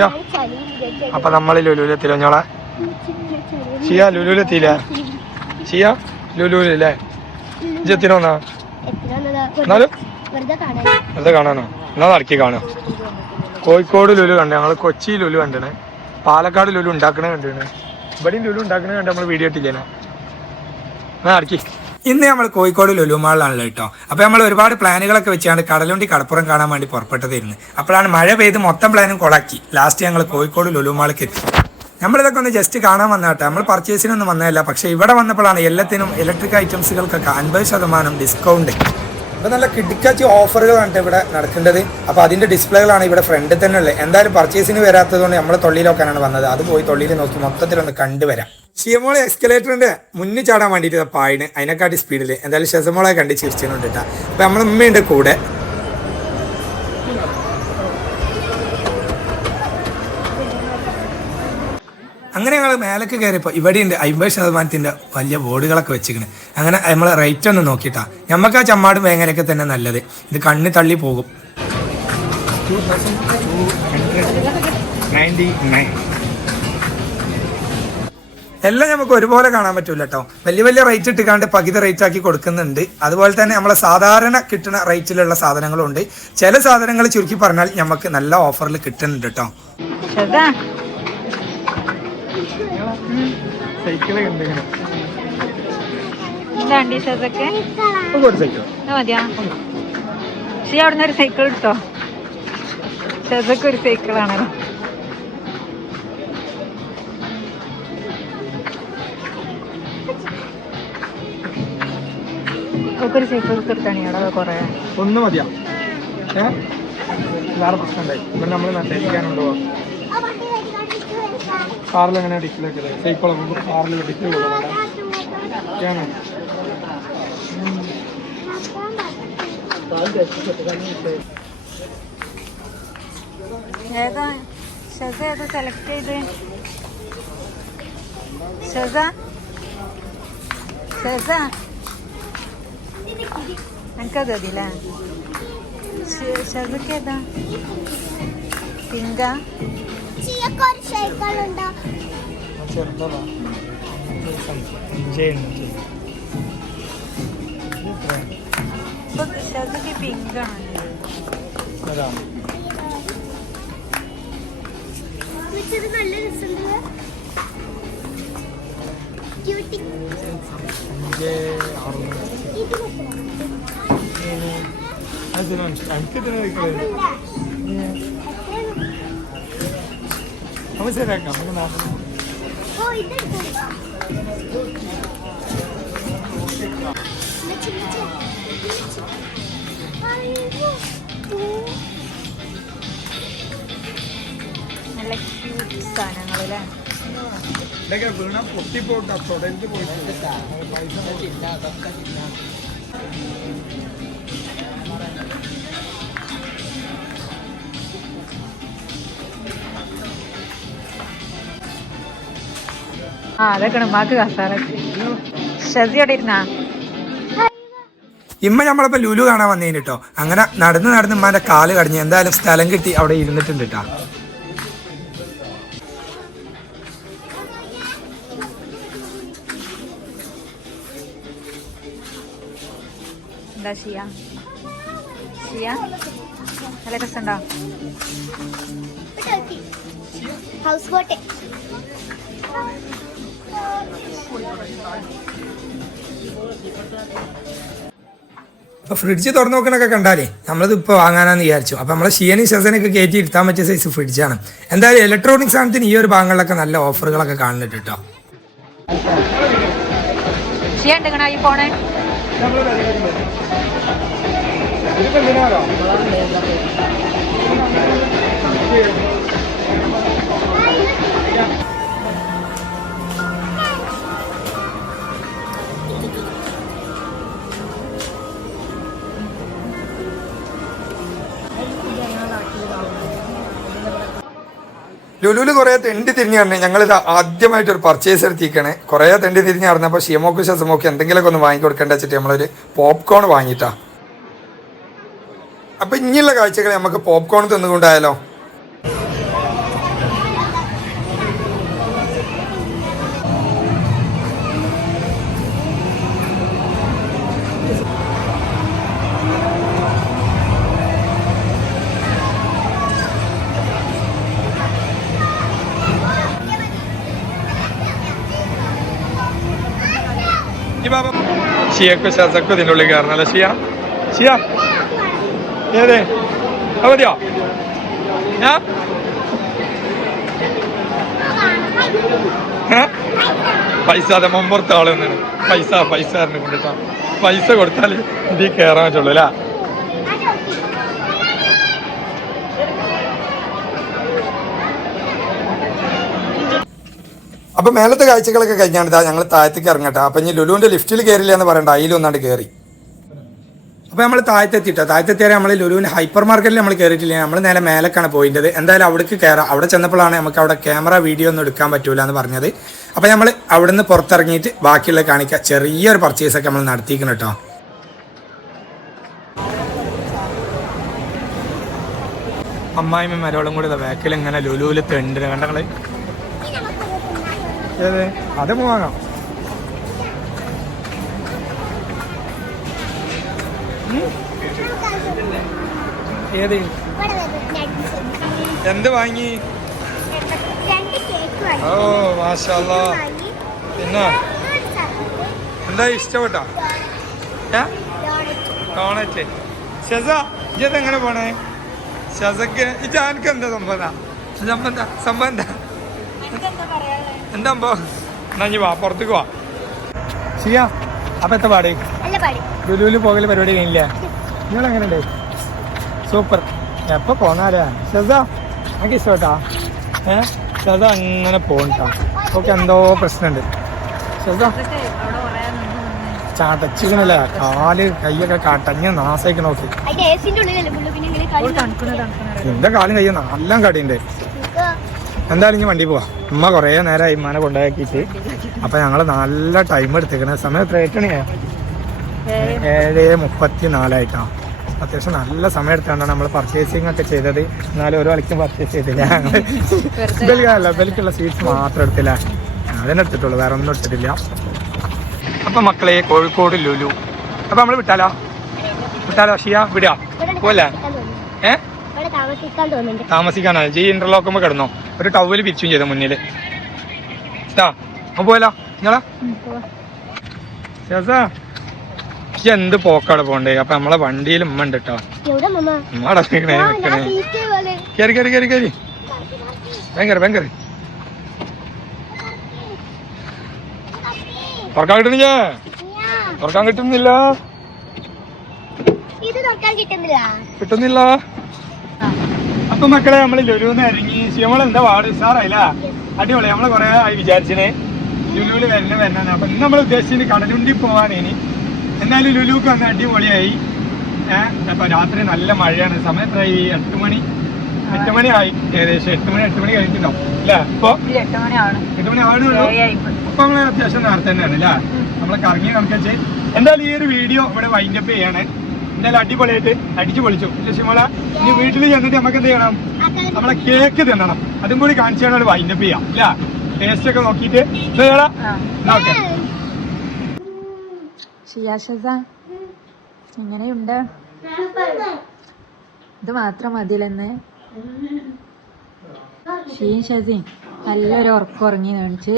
ഷിയ അപ്പൊ നമ്മൾ ലുലുലെത്തില്ല ഞങ്ങളെ ഷിയ ലുലുലെത്തിയില്ല ഷിയ ലുലുലല്ലേ ഇജ്ജെത്തിനോന്നാ എന്നാലും? വെറുതെ കാണാനോ? എന്നാ നടക്കി കാണാം കോഴിക്കോട് ലുലു കണ്ടു. ഞങ്ങൾ കൊച്ചി ലുലു കണ്ടണ്. പാലക്കാട് ലുലു ഉണ്ടാക്കണേ കണ്ടിണ്. ഇവിടെയും ലുലു ഉണ്ടാക്കണേ കണ്ട് നമ്മൾ വീഡിയോ ഇട്ടില്ലേനാ എന്നാ നടക്കി. ഇന്ന് നമ്മൾ കോഴിക്കോട് ലുലു മാളിലാണല്ലോ കേട്ടോ. അപ്പോൾ നമ്മൾ ഒരുപാട് പ്ലാനുകളൊക്കെ വെച്ചാണ് കടലുണ്ടി കടപ്പുറം കാണാൻ വേണ്ടി പുറപ്പെട്ടതായിരുന്നു അപ്പോഴാണ് മഴ പെയ്ത് മൊത്തം പ്ലാനും കൊളാക്കി. ലാസ്റ്റ് ഞങ്ങൾ കോഴിക്കോട് ലുലു മാളിലേക്ക് എത്തി. നമ്മളിതൊക്കെ ഒന്ന് ജസ്റ്റ് കാണാൻ വന്നാട്ടെ നമ്മൾ പർച്ചേസിനൊന്നും വന്നതല്ല. പക്ഷേ ഇവിടെ വന്നപ്പോഴാണ് എല്ലാത്തിനും ഇലക്ട്രിക് ഐറ്റംസുകൾക്കൊക്കെ അൻപത് ശതമാനം ഡിസ്കൗണ്ട് ഇപ്പൊ നല്ല കിടിക്കാച്ചി ഓഫറുകളാണ് ഇവിടെ നടക്കേണ്ടത്. അപ്പോൾ അതിന്റെ ഡിസ്പ്ലേകളാണ് ഇവിടെ ഫ്രണ്ടിൽ തന്നെ ഉള്ളത് എന്തായാലും പർച്ചേസിന് വരാത്തതുകൊണ്ട് നമ്മൾ തൊള്ളിയിലൊക്കെയാണ് വന്നത്. അത് പോയി തൊള്ളിയിൽ നോക്കി മൊത്തത്തിലൊന്ന് കണ്ടുവരാം. ഷിയമോളെ എസ്കലേറ്ററിന്റെ മുന്നിൽ ചാടാൻ വേണ്ടിയിട്ട് പായിന് അതിനെക്കാട്ടി സ്പീഡിൽ എന്തായാലും ഷെസമോളെ കണ്ട് ചിരിച്ചുകൊണ്ട് കേട്ടോ. അപ്പൊ നമ്മളെ ഉമ്മയുണ്ട് കൂടെ. അങ്ങനെ ഞങ്ങൾ മേലേക്ക് കയറിയപ്പോൾ ഇവിടെയുണ്ട് അമ്പത് ശതമാനത്തിന്റെ വലിയ ബോർഡുകളൊക്കെ വെച്ചിരിക്കണ്. അങ്ങനെ നമ്മൾ റേറ്റ് ഒന്ന് നോക്കിയിട്ടാ നമുക്ക് ആ ചമ്മാടും വേങ്ങനൊക്കെ തന്നെ നല്ലത്. ഇത് കണ്ണ് തള്ളി പോകും. എല്ലാം നമുക്ക് ഒരുപോലെ കാണാൻ പറ്റൂല കേട്ടോ വലിയ വലിയ റേറ്റ് ഇട്ടുകാണ്ട് പകുതി റേറ്റ് ആക്കി കൊടുക്കുന്നുണ്ട്. അതുപോലെ തന്നെ നമ്മളെ സാധാരണ കിട്ടുന്ന റേറ്റിലുള്ള സാധനങ്ങളും ഉണ്ട് ചില സാധനങ്ങൾ ചുരുക്കി പറഞ്ഞാൽ നമുക്ക് നല്ല ഓഫറിൽ കിട്ടുന്നുണ്ട് കേട്ടോ സൈക്കിൾ എടുത്തോ? ഒരു സൈക്കിളാണല്ലോ ഒരു സൈക്കിൾ എടുത്താണ് ഇവിടെ കുറേ. ഒന്ന് മതിയാ? ഏ? വേറെ പ്രശ്നമുണ്ടായി ഇവിടെ നമ്മൾ നട്ടേക്കാനുണ്ടോ കാറിൽ എങ്ങനെ ഡിസ്പ്ലേ ഒക്കെ സൈക്കിൾ കാറിൽ ഡിസ്പ്ലേ കൊടുക്കണോ ഏതാ? ഷെസ ഏതാ സെലക്ട് ചെയ്ത്? ഷെസ? ഷസ? എനിക്കത് മതില്ലേ ഷസക്ക് ഏതാ പിങ്ക ചീയക്കൊരു ഷൈക്കളുണ്ടോ? ചെറുതതാ ഇപ്പൊ ഷസക്ക് പിങ്ക് ആണ് വെച്ചത് നല്ല രസമുണ്ട് ക്യൂട്ടി ഇത് നമുക്ക് ശരിയാക്കാം നമുക്ക് ഇത് നല്ല ക്യൂട്ട് സാധനങ്ങളല്ലേ? ഇതൊക്കെ വീണ പൊട്ടിപ്പോട്ടാ തുടർന്ന് പോയിട്ട് പൈസ ആ അതൊക്കെ ഉമ്മാക്ക് കസാല ഷസി ഇരുന്നാ? ഇമ്മ നമ്മളിപ്പോ ലുലു കാണാൻ വന്നേന് കേട്ടോ അങ്ങനെ നടന്ന് നടന്ന് ഉമ്മാന്റെ കാൽ കടഞ്ഞ് എന്തായാലും സ്ഥലം കിട്ടി അവിടെ ഇരുന്നിട്ടുണ്ട് കേട്ടോ എന്താ ഷിയ നല്ല രസമുണ്ടോ? ഹൗസ് ബോട്ട് ഫ്രിഡ്ജ് തുറന്നു നോക്കണൊക്കെ കണ്ടാലേ നമ്മളത് ഇപ്പോൾ വാങ്ങാനാന്ന് വിചാരിച്ചു. അപ്പോൾ നമ്മളെ ഷിയനും ഷസനൊക്കെ കയറ്റി ഇരുത്താൻ പറ്റിയ സൈസ് ഫ്രിഡ്ജാണ് എന്തായാലും ഇലക്ട്രോണിക് സാധനത്തിന് ഈ ഒരു ഭാഗങ്ങളിലൊക്കെ നല്ല ഓഫറുകളൊക്കെ കാണുന്നുണ്ട് കേട്ടോ. പോണേ ലുലുൽ കുറേ തെണ്ടി തിരിഞ്ഞ് പറഞ്ഞ് ഞങ്ങളിത് ആദ്യമായിട്ട് ഒരു പർച്ചേസ് എടുത്തിരിക്കണേ കുറേ തെണ്ടി തിരിഞ്ഞ് നടന്നപ്പോൾ ഷിയമോക്ക് ശസമോക്ക് എന്തെങ്കിലുമൊക്കെ ഒന്ന് വാങ്ങിക്കൊടുക്കേണ്ട വെച്ചിട്ട് നമ്മളൊരു പോപ്കോൺ വാങ്ങിയിട്ടാ. അപ്പൊ ഇങ്ങനെയുള്ള കാഴ്ചകൾ നമുക്ക് പോപ്കോൺ തിന്നുകൊണ്ടായാലോ? ശിയക്കു ശസക്കു ഇതിന്റെ ഉള്ളിൽ കയറണല്ലോ ശിയാ ശിയാ മതിയോ? ഞാ ഏ? പൈസ അതെ പൈസ പൈസ കൊണ്ടിട്ടാ പൈസ കൊടുത്താൽ ഇതിൽ കയറാൻ പറ്റുള്ളൂ അല്ലേ? അപ്പൊ മേലത്തെ കാഴ്ചകളൊക്കെ കഴിഞ്ഞാണ് ഞങ്ങൾ താഴത്തേക്ക് ഇറങ്ങട്ടെ. അപ്പൊ ഇനി ലുലുവിന്റെ ലിഫ്റ്റിൽ കയറില്ല എന്ന് പറയണ്ട. അതിൽ ഒന്നാണ്ട് കയറി അപ്പൊ നമ്മൾ താഴത്തെത്തിട്ടോ. താഴത്തെത്തിയാൽ നമ്മൾ ലുലുവിന്റെ ഹൈപ്പർ മാർക്കറ്റിൽ നമ്മൾ കയറിയിട്ടില്ല നമ്മൾ നേരെ മേലക്കാണ് പോയിട്ടത് എന്തായാലും അവിടേക്ക് കയറാം അവിടെ ചെന്നപ്പോഴാണ് നമുക്ക് അവിടെ ക്യാമറ വീഡിയോ ഒന്നും എടുക്കാൻ പറ്റൂല എന്ന് പറഞ്ഞത്. അപ്പോൾ നമ്മൾ അവിടെ നിന്ന് പുറത്തിറങ്ങിയിട്ട് ബാക്കിയുള്ള കാണിക്കുക ചെറിയൊരു പർച്ചേസ് ഒക്കെ നമ്മൾ നടത്തിക്കണം കേട്ടോ. അമ്മായിമ്മ മരോളും കൂടി ബാക്കിൽ ലുലുവിൽ തെണ്ടിന് കണ്ടങ്ങൾ അതെ അത് വാങ്ങാം ഏത്? എന്ത് വാങ്ങി? ഓ മാഷാ പിന്നെ? എന്താ ഇഷ്ടപ്പെട്ടോ? ഡോണറ്റ്. ഷെസ ഇജത് എങ്ങനെ പോണേ? ഷെസക്ക് ഇജ എനിക്ക് എന്താ സംഭവം എന്താ സംഭവം എന്താ സംഭവം? എന്നാ ഇനി വാ പുറത്തേക്ക് വാ. ചെയ്യാ. അപ്പൊ എത്ര പാടേ? ലുലുവിൽ പോകൽ പരിപാടി കഴിഞ്ഞില്ലേ? നിങ്ങൾ എങ്ങനെയുണ്ട് സൂപ്പർ. എപ്പോൾ പോന്നാലേ? ഷസ? എനിക്ക് ഇഷ്ടപ്പെട്ടാ. ഏ? ഷസ അങ്ങനെ പോകണ്ടാ ഓക്കെ എന്തോ പ്രശ്നമുണ്ട് ഷസ? ചടച്ചിക്കണല്ലേ കാൽ കൈയൊക്കെ കട്ടഞ്ഞ നാസായിക്കണ നോക്കി എന്റെ കാലും കയ്യും നല്ല കടിയുണ്ട്. എന്തായാലും ഇനി വണ്ടി പോവാ. ഉമ്മ കുറേ നേരം ഉമ്മാനെ കൊണ്ടാക്കിട്ട് അപ്പൊ ഞങ്ങൾ നല്ല ടൈം എടുത്തേക്കണ. സമയം എത്ര എട്ടണിയാ ഏഴ്. മുപ്പത്തി നാലായിട്ടാ അത്യാവശ്യം നല്ല സമയത്താണ് നമ്മൾ പർച്ചേസിങ് ഒക്കെ ചെയ്തത്. എന്നാലും ഓരോ കളിക്കും പർച്ചേസ് ചെയ്തില്ല. ബലിക്കല്ല ബലിക്കുള്ള സ്വീറ്റ്സ് മാത്രം എടുത്തില്ല. അതന്നെ എടുത്തിട്ടുള്ളൂ വേറെ ഒന്നും എടുത്തിട്ടില്ല. അപ്പൊ മക്കളെ കോഴിക്കോട് ലുലു. അപ്പൊ നമ്മൾ വിട്ടാലോ? വിട്ടാലോ ഷിയ? വിടാ. പോലെ ഏ? താമസിക്കാനോ ജി ഇന്റർലോക്കുമ്പോ കിടന്നോ. ഒരു ടവൽ പിരിച്ചും ചെയ്ത മുന്നിൽ. ഇതാ അപ്പൊ പോയല്ലോ നിങ്ങളാ? ശേഷ എന്ത് പോക്കാടെ പോണ്ടേ? അപ്പൊ നമ്മളെ വണ്ടിയിൽ ഉമ്മ ഉണ്ട് കേട്ടോ എവിടെ മമ്മ ഉമ്മ അടക്കണേ കേറി സീറ്റ് പോലെ. കയറി കയറി കയറി കയറി ഭയങ്കര ഭയങ്കര. തുറക്കാൻ കിട്ടുന്നില്ല? തുറക്കാൻ കിട്ടുന്നില്ല? കിട്ടുന്നില്ല. അപ്പൊ മക്കളെ നമ്മൾ ലുലുന്ന് ഇറങ്ങി. ശിവമള എന്താ പാട് സാറായില്ല അടിപൊളി. നമ്മൾ കൊറേ ആയി വിചാരിച്ചിനെ. ലുലുവിൽ വരണ വരണ അപ്പൊ ഇന്ന് നമ്മൾ ഉദ്ദേശിച്ചത് കടലുണ്ടി പോവാനേനി. എന്നാലും ലുലുക്ക് വന്ന് അടിപൊളിയായി. അപ്പൊ രാത്രി നല്ല മഴയാണ്. സമയം എത്രയായി? എട്ട് മണി. എട്ട് മണിയായി ആയി. ഏകദേശം എട്ട് മണി എട്ട് മണി കഴിഞ്ഞിട്ടുണ്ടാവും. അല്ലേ? ഇപ്പൊ എട്ട് മണിയാണ് എട്ട് മണി ആവണുള്ളൂ അപ്പൊ നമ്മൾ അത്യാവശ്യം നേരത്തെ തന്നെയാണ് അല്ലേ? നമ്മളെ കറങ്ങി കണക്കിച്ച് എന്തായാലും ഈ ഒരു വീഡിയോ ഇവിടെ വൈൻഡപ്പ് ചെയ്യാണ്. എന്തായാലും അടിപൊളിയായിട്ട് അടിച്ചു പൊളിച്ചു. ശശിമോള ഇനി വീട്ടിൽ ചെന്നിട്ട് നമുക്ക് എന്ത് ചെയ്യണം? നമ്മളെ കേക്ക് തിന്നണം. അതും കൂടി കാണിച്ചാണ് വൈൻഡപ്പ് ചെയ്യാം അല്ല? ടേസ്റ്റ് ഒക്കെ നോക്കിയിട്ട്. ഓക്കേ. ഷിയാഷസ എങ്ങനെയുണ്ട്? ഇത് മാത്രം മതിയില്ലെന്ന്. ഷീൻ ഷസീൻ നല്ലൊരു ഉറക്കം ഉറങ്ങി കാണിച്ച്.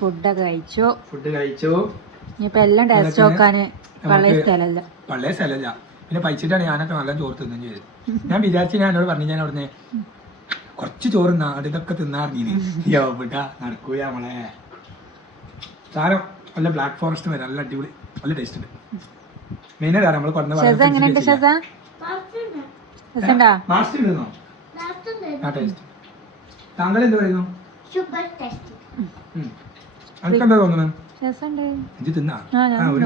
ഫുഡൊക്കെ കഴിച്ചു? ഫുഡ് കഴിച്ചു? ഇനിയിപ്പോ എല്ലാം ടേസ്റ്റ് നോക്കാന് പള്ളയ സ്ഥലമല്ല പിന്നെ പൈച്ചിട്ടാണ് ഞാനൊക്കെ നല്ല ചോറ് തിന്നും ചെയ്തത്. ഞാൻ വിചാരിച്ചു ഞാൻ എന്നോട് പറഞ്ഞു ഞാൻ അവിടുന്ന് കുറച്ച് ചോറ് നാടിതൊക്കെ തിന്നാറിഞ്ഞിട്ടാ തിന്നാറിഞ്ഞീന് എവിടെ നടക്കൂല നമ്മളെ. സാരം നല്ല ബ്ലാക്ക് ഫോറസ്റ്റ് വരെ നല്ല അടിപൊളി നല്ല ടേസ്റ്റ് ഉണ്ട്. മെയിനായിട്ട് നമ്മൾ ഷസ എങ്ങനെയുണ്ട് ഷസ? രസണ്ടാ മാസ്റ്റർ ഇടുന്നോ ആ ടേസ്റ്റ് താങ്കൾ എന്ത് പറയുന്നു? സൂപ്പർ ടേസ്റ്റ് എനിക്ക് എന്താ തോന്നുന്നത്? ഇത് തിന്നാ? ആ ഒരു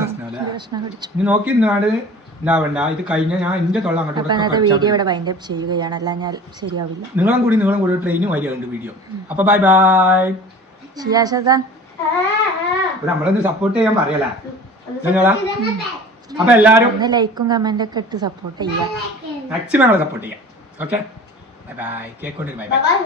ഇനി നോക്കി ഉണ്ടാവണ്ട ഇത് കഴിഞ്ഞ ഞാൻ എന്റെ തൊള്ള അങ്ങോട്ട് വീഡിയോ ഇവിടെ വൈൻഡ് അപ്പ് ചെയ്യുകയാണ്. അല്ല ശരിയാവില്ല. നിങ്ങളും കൂടി നിങ്ങളും കൂടി ട്രെയിനും വരികയുണ്ട് വീഡിയോ അപ്പൊ ബൈ ബൈ നമ്മളൊന്ന് സപ്പോർട്ട് ചെയ്യാൻ പറയല? നിങ്ങളാ അപ്പൊ എല്ലാരും ലൈക്കും കമന്റ് ഒക്കെ ഇട്ട് സപ്പോർട്ട് ചെയ്യാം. മാക്സിമം സപ്പോർട്ട് ചെയ്യാം. ഓക്കെ ബൈ ബൈ കേക്ക് കൊണ്ടിരി ബൈ ബൈ ബൈ